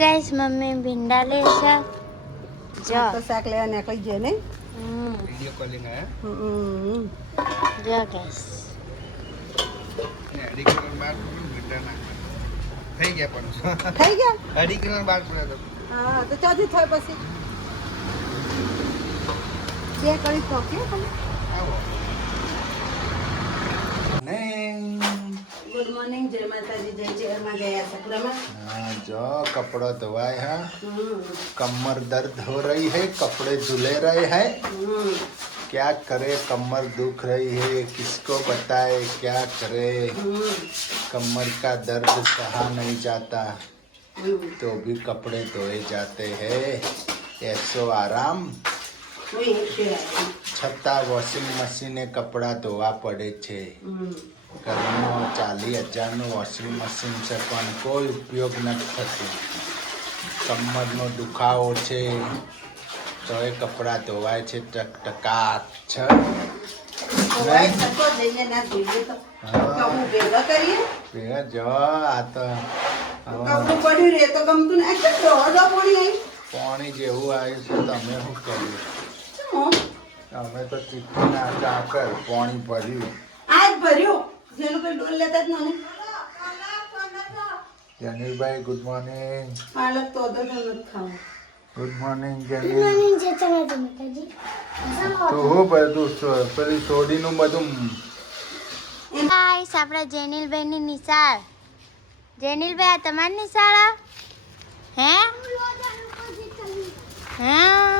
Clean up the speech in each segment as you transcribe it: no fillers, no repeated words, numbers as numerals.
Guys mummy भिंडा ले છે જો તો શાક લેવા નીકળી જાય ને વિડિયો કોલિંગ આયા જો ગાइस ને અડી કિલો બાર મીટર નાખવા થઈ ગયા પણ થઈ ગયા 2.5 કિલો બાર પડ્યા તો હા તો ચાથી થાય પછી બે કરી તો કે આવો ને ગુડ મોર્નિંગ જય માતાજી જય ચેરમાં ગયા સકરામાં हाँ जो कपड़ा धोवाए हैं कमर दर्द हो रही है कपड़े धुले रहे हैं क्या करे कमर दुख रही है किसको बताए क्या करे कमर का दर्द सहा नहीं जाता तो भी कपड़े धोए जाते हैं ऐसो आराम छत्ता वॉशिंग मशीने कपड़ा धोवा पड़े छे ઘરનો 40,000નું વોશિંગ મશીન છે પણ કોઈ ઉપયોગ નથી થતું કમરનો દુખાવો છે તો એ કપડાં ધોવાય છે ટકટકાટ છે ભેગા જો આ તો પાણી જેવું આવ્યું છે તમે શું કર્યું અમે તો ચીઠી ના કર પાણી ભર્યું આજ ભર્યો જેનો કોઈ ડોલ લેતા જ નહીં જનીલભાઈ ગુડ મોર્નિંગ પાલક તો નથી ખાવું ગુડ મોર્નિંગ જનીલ તો હો બધું પેલી સોડીનું બધું ગાइस આપણા જેનિલભાઈ ની નિશાળ જેનિલભાઈ આ તમારી નિશાળ હે હા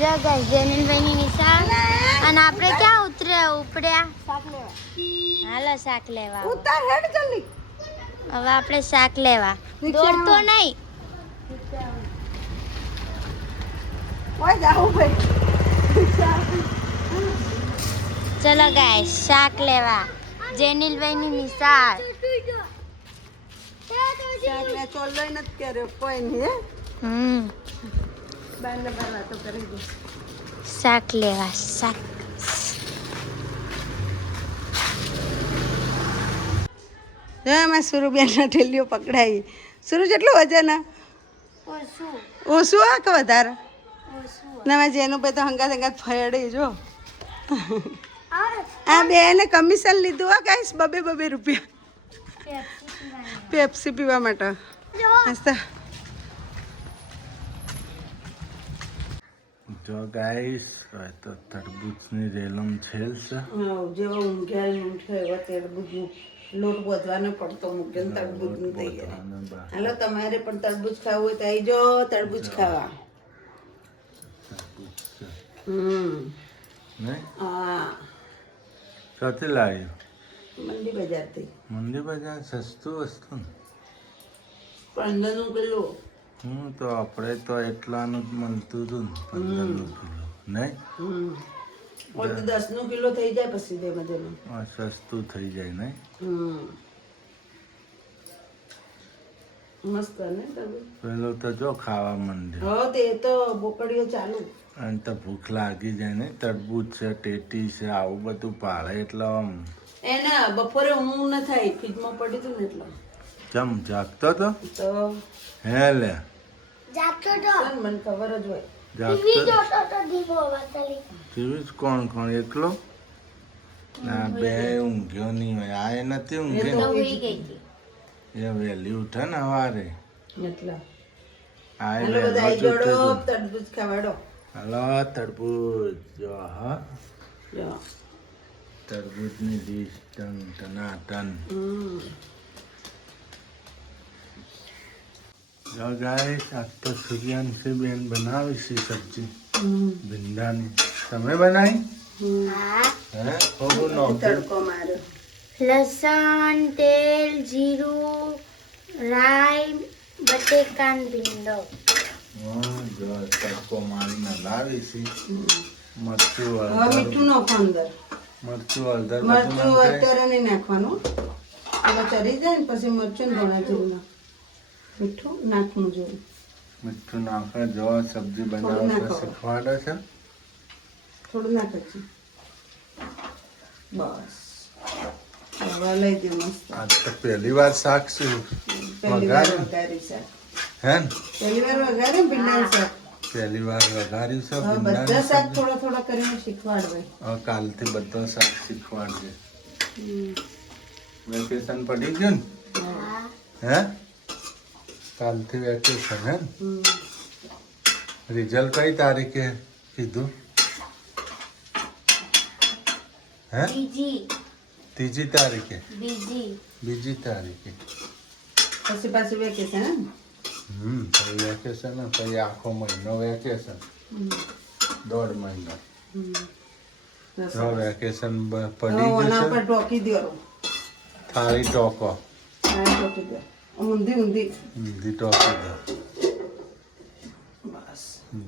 જો ગાइस જેનિલભાઈ ની નિશાળ અને આપણે ક્યાં ઉપડ્યા હાલો શાક લેવા ઉતાર હેડ જલ્દી હવે આપણે શાક લેવા દોડતો નહીં ઓય જાઉં ભાઈ ચલો ગાઈસ શાક લેવા જેનિલભાઈ ની નિશાળ ચાલે ચોલ્લો નથી કર્યો કોઈ નહીં બાર ને બાર વાતો કરી દે શાક લેવા શાક મેં સુરુબેનના ઠેલીઓ પકડાવી સુરુ કેટલું વજન ઓછું આ કે વધારે ના મેં જેનું ભાઈ તો હંગાત ફયડી જો આ બેને કમિશન લીધું હા ગાઈસ બબે રૂપિયા પેપ્સી પીવા માટે જો ગાઈસ તો તરબૂચની રેલમ છેલ છે જેવો ઊંઘ્યા તરબૂચનું લોટ બોધવાનો પડતો મૂકે તરબૂચનું તૈયારી હાલો તમારે પણ તરબૂચ ખાવું હોય તો આવી જાઓ તરબૂચ ખાવા હા ક્યાંથી લાવ્યું મંડી બજારથી મંડી બજાર સસ્તું વસ્તુ 15નું કિલો તો આપણે તો એટલાનું જ મળતું હતું ને 15નું કિલો નહીં ઓલ તો 10નું કિલો થઈ જાય પછી તેમાં તેમાં સસ્તું થઈ જાય નહીં મસ્ત ને તરબૂચ પેલો તો જો ખાવા માંડે હો તે તો બોકડીઓ ચાલુ અને તો ભૂખ લાગી જાય ને તરબૂચ છે ટેટી છે આવું બધું પાળે એટલે આમ એના બપોરે ઊંઘ ન થાય ફ્રીજમાં પડી હતું ને એટલે ચમ જાગતો તો હે લે મને ખબર જ હોય ટીવી કોણ એકલો ના બે ઊંઘ્યો નહીં હોય આ એ નથી ઊંઘ્યો એ વહેલી ઉઠે ને સવારે એટલે આ હાલો બધા આઈ જોડો તરબૂચ ખાવાડો હલો તરબૂચ જો હા જો તરબૂચની ડીશ ટન ટનાટન જો ગાઈસ આજ તો સૂર્યાંશી બેન બનાવી છે સબ્જી ભીંડાની તમે બનાવી હે થોડું નાખ્યું તડકો માર્યો લસણ તેલ જીરું રાઈ બટેકાન ભીંડો જો તડકો મારીને લાવી છે મરચું હવે હળદર મીઠું નાખો અંદર મરચું હળદર મરચું બધું નાખાય. અત્યારે નહીં નાખવાનું એમાં ચડી જાય ને પછી મરચું ને ધોણા જેવું મીઠું નાખવું જોઈએ મીઠું નાખે જો સબ્જી થોડું બનાવતા નાખો. શીખવાડે છે થોડું નાખે છે બસ હવે લઈ દે મસ્ત. આજ તો પહેલી વાર શાક શું પહેલી વાર વઘાર્યું? વઘાર્યું શાક. હે ને? પહેલી વાર વઘાર્યું ભીંડાનું શાક. પહેલી વાર વઘાર્યું છે હવે બધા ભીંડાનું શાક શાક. થોડા થોડા કરીને શીખવાડવે. હવે કાલથી બધો શાક શીખવાડજે. વેકેશન પડી ગયું ને? હે? કાલથી વેકેશન હે ને? રિઝલ્ટ કઈ તારીખે કીધું? હે? ત્રીજી તારીખે? બીજી તારીખે. પછી પાછું વેકેશન હે ને? પછી વેકેશન ને પછી આખો મહિનો વેકેશન. 1.5 મહિનો. જો વેકેશન પડી હવે ઓના ગયું ઉપર છે. ટોકી દો. થાળી ટોકો. હા, ટોકી દો. ઊંધી ઊંધી. ઊંધી ટોકી દો. બસ.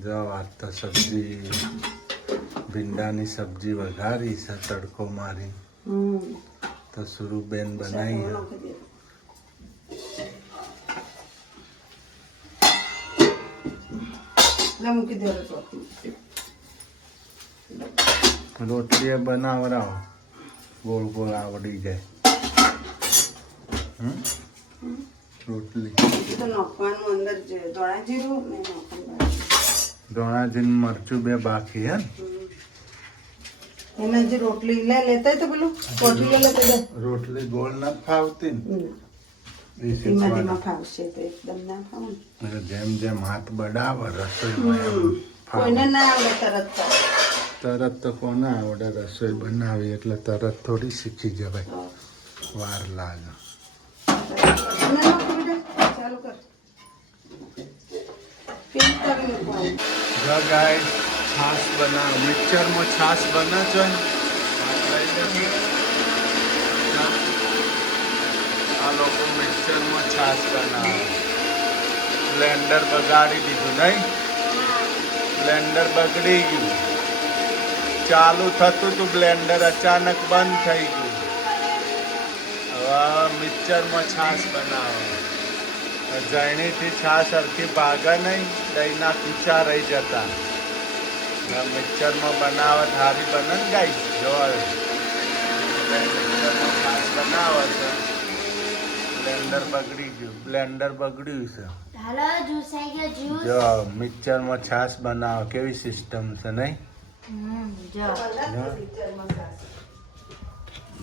જો આ તો સબ્જી ભીંડાની સબ્જી વઘારી છે તડકો મારી. તો સુરુબેન બનાવી છે. મૂકી દો ટોકી. રોટલી બનાવરાવો ગોળ ગોળ આવડી જાય. રોટલી તો નાખવાનું અંદર જે ધોળા જીરું ને નાખવાનું. ધોણાજીન મરચું બે બાકી હે ને? એના જે રોટલી લેતા હોય તો પેલું રોટલી લેતા જાય. રોટલી ગોળ ના ફાવતી ને એ ધીમા શીખવાડે. ધીમા ફાવશે તો એકદમ ના ફાવે ને. એટલે જેમ જેમ હાથ બડાવે રસોઈમાં એમ કોઈને ફાવે. ના આવડે તરત તો. તરત તો કોને આવડે રસોઈ બનાવી એટલે તરત થોડી શીખી જવાય. વાર લાગે. અને નાખો બેટા, ચાલુ કર. પેન કરી નાખવાનું. જો ગાય છાશ બનાવ મિક્સરમાં છાશ બને છે ને આ લોકો મિક્સરમાં છાશ બનાવે. બ્લેન્ડર બગાડી દીધું નહીં? બ્લેન્ડર બગડી ગયું. ચાલુ થતું હતું બ્લેન્ડર અચાનક બંધ થઈ ગયું. હવે મિક્સરમાં છાશ બનાવો. જણીથી છાશ સરખી ભાગે નહીં, દહીંના કૂચા રહી જતા. મિક્સરમાં બનાવત હારી બને ને ગાઈ જો મિક્સરમાં છાશ બનાવે છે. બ્લેન્ડર બગડી ગયું. બ્લેન્ડર બગડ્યું છે. જો મિક્સરમાં છાશ બનાવો કેવી સિસ્ટમ છે નહીં?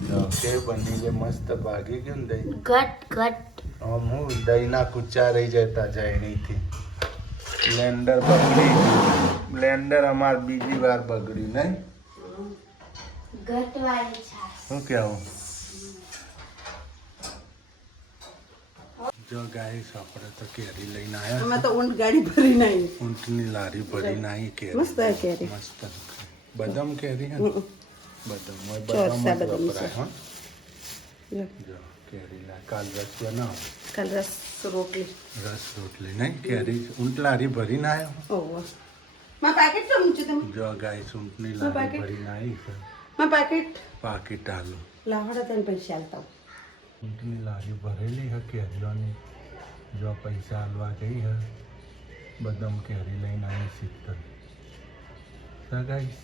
જો કેવી બની છે મસ્ત ભાગી ગયું ને દહીં. આમ હું દહીંના કૂચા રહી જતા જણીથી. બ્લેન્ડર બગડી ગયું. બ્લેન્ડર અમાર બીજી વાર બગડ્યું નહીં? શું કહેવું? જો ગાઈસ આપણે તો કેરી લઈને આવ્યા. આમાં તો ઊંટ ગાડી ભરી નાખી. ઊંટની લારી ભરીને આવી કેરી. મસ્ત આ કેરી. મસ્ત બદામ કેરી હે ને? બદામ હોય ચોરસા બદામ જ બદામ છે. વપરાય હા. જો, જો કેરી લા કાલ રસ બનાવો. કાલ રસ રોટલી. રસ રોટલી નહીં કેરી ઊંટ લારી ભરીને આવ્યો. ઓહો. માં પેકેટ તો મૂક્યું તમે? જો ગાઈસ ઊંટની શું લારી પાકીટ? ભરીને આવી છે. માં પેકેટ પાકીટ આલુ લાવડા તને પૈસા આલતા હું. ઊંટની લારી ભરેલી હે કેરીઓની. જો પૈસા આલવા ગઈ હે બદામ કેરી લઈને આવી 70. ગાઈસ